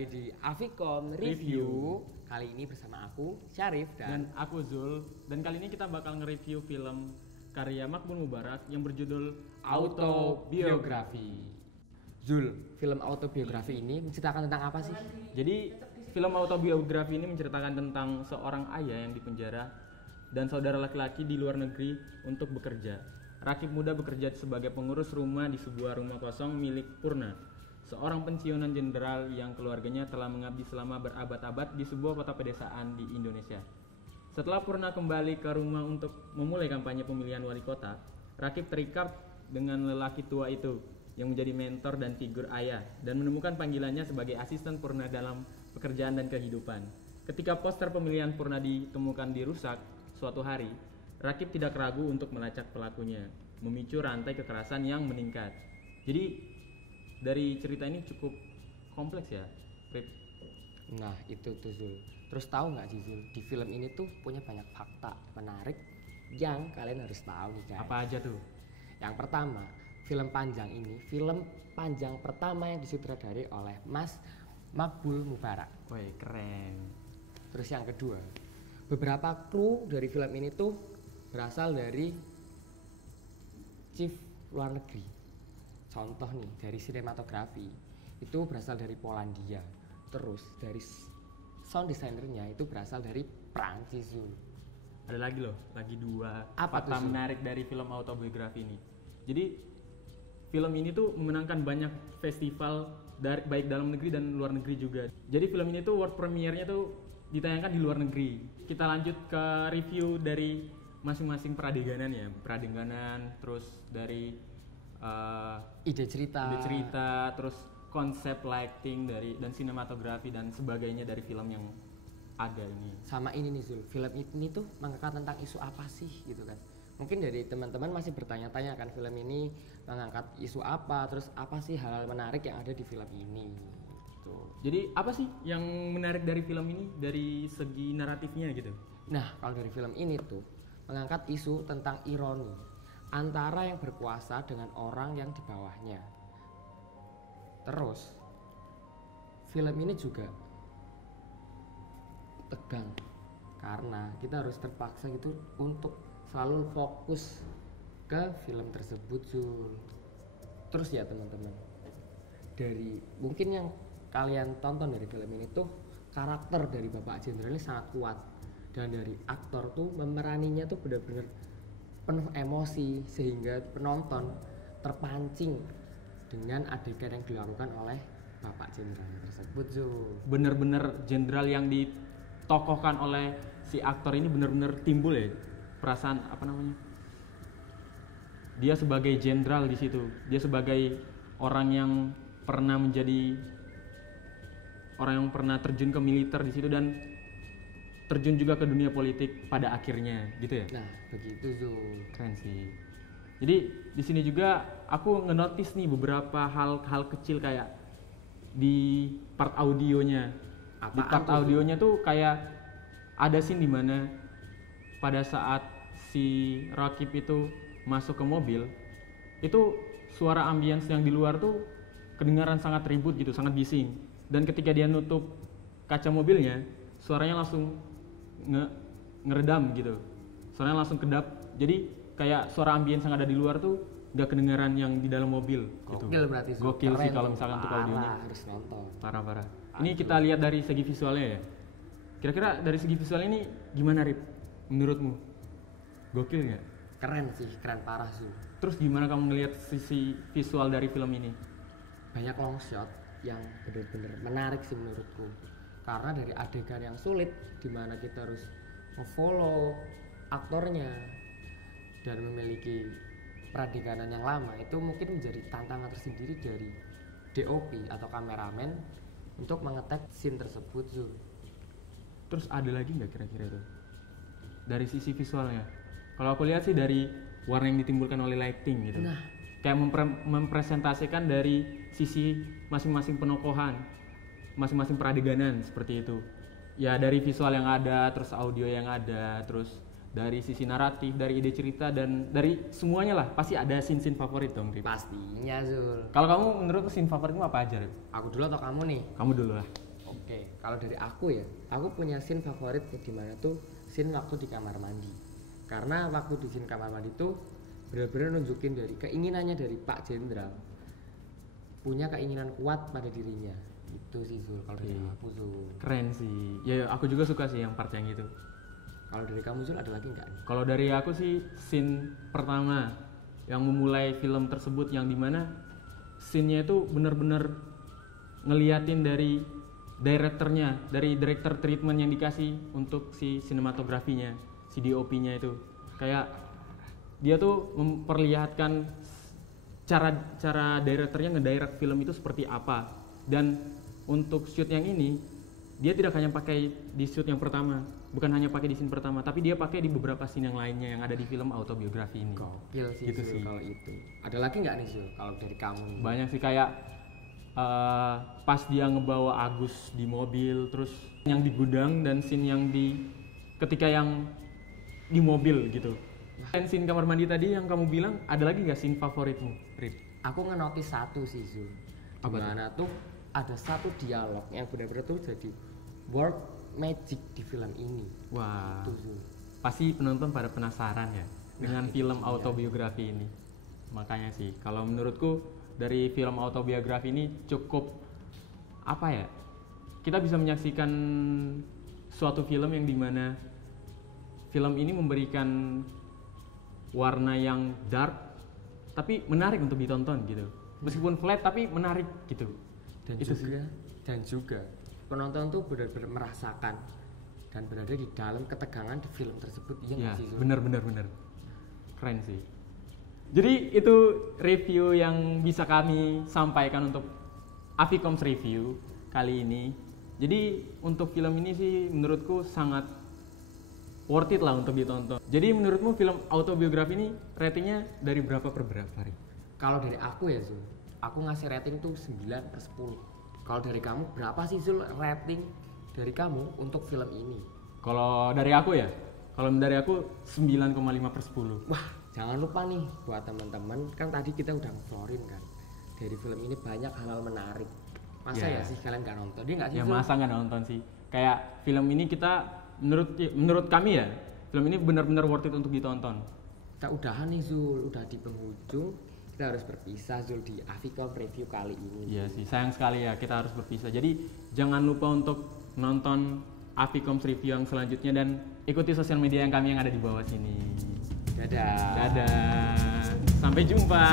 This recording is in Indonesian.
lagi di Aficom Review. Kali ini bersama aku, Syarif dan aku Zul. Dan kali ini kita bakal nge-review film karya Makbul Mubarak yang berjudul Autobiografi. Zul, film autobiografi ini menceritakan tentang apa sih? Jadi, film autobiografi ini menceritakan tentang seorang ayah yang dipenjara dan saudara laki-laki di luar negeri untuk bekerja. Rakib muda bekerja sebagai pengurus rumah di sebuah rumah kosong milik Purna, seorang pensiunan jenderal yang keluarganya telah mengabdi selama berabad-abad di sebuah kota pedesaan di Indonesia. Setelah Purna kembali ke rumah untuk memulai kampanye pemilihan wali kota, Rakib terikat dengan lelaki tua itu yang menjadi mentor dan figur ayah dan menemukan panggilannya sebagai asisten Purna dalam pekerjaan dan kehidupan. Ketika poster pemilihan Purna ditemukan dirusak suatu hari, Rakib tidak ragu untuk melacak pelakunya, memicu rantai kekerasan yang meningkat. Jadi dari cerita ini cukup kompleks ya, Rip. Nah itu tuh Zul. Terus tahu nggak sih Zul, di film ini tuh punya banyak fakta menarik yang kalian harus tahu nih guys. Apa aja tuh? Yang pertama, film panjang ini film panjang pertama yang disutradari oleh Mas Makbul Mubarak. Woi keren. Terus yang kedua, beberapa kru dari film ini tuh berasal dari chief luar negeri. Contoh nih, dari sinematografi itu berasal dari Polandia. Terus dari sound designernya itu berasal dari Prancis. Ada lagi loh, lagi dua fakta menarik dari film autobiografi ini. Jadi film ini tuh memenangkan banyak festival baik dalam negeri dan luar negeri juga. Jadi film ini tuh world premiere-nya tuh ditayangkan di luar negeri. Kita lanjut ke review dari masing-masing peradeganan ya. Peradeganan, terus dari ide cerita, terus konsep lighting dan sinematografi dan sebagainya dari film yang ada ini. Sama ini nih Zul, film ini tuh mengangkat tentang isu apa sih gitu kan? Mungkin dari teman-teman masih bertanya-tanya kan film ini mengangkat isu apa, terus apa sih hal menarik yang ada di film ini? Gitu. Jadi apa sih yang menarik dari film ini dari segi naratifnya gitu? Nah kalau dari film ini tuh mengangkat isu tentang ironi antara yang berkuasa dengan orang yang di bawahnya. Terus film ini juga tegang karena kita harus terpaksa gitu untuk selalu fokus ke film tersebut Zul. Terus ya teman-teman, dari mungkin yang kalian tonton dari film ini tuh karakter dari Bapak Jenderal ini sangat kuat dan dari aktor tuh memeraninya tuh benar-benar penuh emosi sehingga penonton terpancing dengan adegan yang dilakukan oleh Bapak Jenderal tersebut Zul. Bener-bener jenderal yang ditokohkan oleh si aktor ini bener-bener timbul ya perasaan apa namanya? Dia sebagai jenderal di situ, dia sebagai orang yang pernah terjun ke militer di situ dan terjun juga ke dunia politik pada akhirnya gitu ya. Nah, begitu Zul. Keren sih. Jadi di sini juga aku ngenotis nih beberapa hal kecil kayak di part audionya. Di part audionya tuh kayak ada scene di mana pada saat si Rakib itu masuk ke mobil, itu suara ambience yang di luar tuh kedengaran sangat ribut gitu, sangat bising. Dan ketika dia nutup kaca mobilnya, suaranya langsung ngeredam gitu, suaranya langsung kedap. Jadi kayak suara ambience yang ada di luar tuh gak kedengaran yang di dalam mobil. Gokil gitu. Berarti gokil sih kalau misalkan untuk audionya. Harus nonton. Parah. Ini kita lihat dari segi visualnya ya. Kira-kira dari segi visual ini gimana Rip? Menurutmu? Gokil nggak? Keren sih, keren parah sih. Terus gimana kamu ngelihat sisi visual dari film ini? Banyak long shot yang benar-benar menarik sih menurutku. Karena dari adegan yang sulit di mana kita harus nge-follow aktornya dan memiliki peradeganan yang lama, itu mungkin menjadi tantangan tersendiri dari DOP atau kameramen untuk mengetek scene tersebut Zul. Terus ada lagi nggak kira-kira itu dari sisi visualnya? Kalau aku lihat sih dari warna yang ditimbulkan oleh lighting gitu. Nah, kayak mempresentasikan dari sisi masing-masing penokohan, masing-masing peradeganan seperti itu. Ya dari visual yang ada, terus audio yang ada, terus dari sisi naratif, dari ide cerita, dan dari semuanya lah pasti ada scene-scene favorit dong, Rip. Pastinya Zul. Kalau kamu menurut scene favoritmu apa aja, Rip? Aku dulu atau kamu nih? Kamu dulu lah. Oke, kalau dari aku ya, aku punya scene favorit di mana tuh scene waktu di kamar mandi. Karena waktu di scene kamar mandi tuh benar-benar nunjukin dari keinginannya dari Pak Jenderal, punya keinginan kuat pada dirinya. Itu sih Zul kalau dari aku Zul. Keren sih. Ya aku juga suka sih yang part yang itu. Kalau dari kamu Zul ada lagi nggak nih? Kalau dari aku sih scene pertama yang memulai film tersebut, yang dimana scene-nya itu benar-benar ngeliatin dari direkturnya, dari director treatment yang dikasih untuk si sinematografinya, si DOP-nya itu. Kayak dia tuh memperlihatkan cara directornya ngedirect film itu seperti apa. Dan untuk shoot yang ini dia tidak hanya pakai di shoot yang pertama, bukan hanya pakai di scene pertama, tapi dia pakai di beberapa scene yang lainnya yang ada di film autobiografi ini. Gokil sih Gitu Zul sih. kalau itu. Ada lagi nggak nih Zul kalau dari kamu nih? Banyak sih, kayak pas dia ngebawa Agus di mobil, terus yang di gudang, dan scene yang ketika yang di mobil gitu. Dan scene kamar mandi tadi yang kamu bilang, ada lagi nggak scene favoritmu, Rip? Aku ngenotis satu sih Zul. Apa tuh? Dimana tuh ada satu dialog yang benar-benar tuh jadi word magic di film ini. Wah, Itu Zul. pasti penonton pada penasaran ya dengan itu film dia. autobiografi ini. Makanya sih, kalau menurutku dari film autobiografi ini cukup apa ya? Kita bisa menyaksikan suatu film yang dimana film ini memberikan warna yang dark tapi menarik untuk ditonton gitu. Meskipun flat tapi menarik gitu. Dan Itu juga penonton tuh benar-benar merasakan dan berada di dalam ketegangan di film tersebut. Iya Ya, nggak sih Zul? benar. Keren sih. Jadi itu review yang bisa kami sampaikan untuk Avicoms Review kali ini. Jadi untuk film ini sih menurutku sangat worth it lah untuk ditonton. Jadi menurutmu film autobiografi ini ratingnya dari berapa per berapa, Ri? Kalau dari aku ya Zul, aku ngasih rating tuh 9/10. Kalau dari kamu berapa sih Zul rating dari kamu untuk film ini? Kalau dari aku ya, kalau dari aku 9,5/10. Wah, jangan lupa nih buat teman-teman, kan tadi kita udah ngeflorin kan, dari film ini banyak hal-hal menarik. Masa Ya. ya sih kalian gak nonton? Dia nggak sih Ya Zul? masa nggak nonton sih? Kayak film ini kita menurut kami ya, film ini benar-benar worth it untuk ditonton. Kita udahan nih Zul, udah di penghujung. Kita harus berpisah Zul di Avicoms Review kali ini. Iya sih, sayang sekali ya kita harus berpisah. Jadi jangan lupa untuk nonton Avicoms Review yang selanjutnya dan ikuti sosial media yang kami yang ada di bawah sini. Dadah. Dadah, sampai jumpa.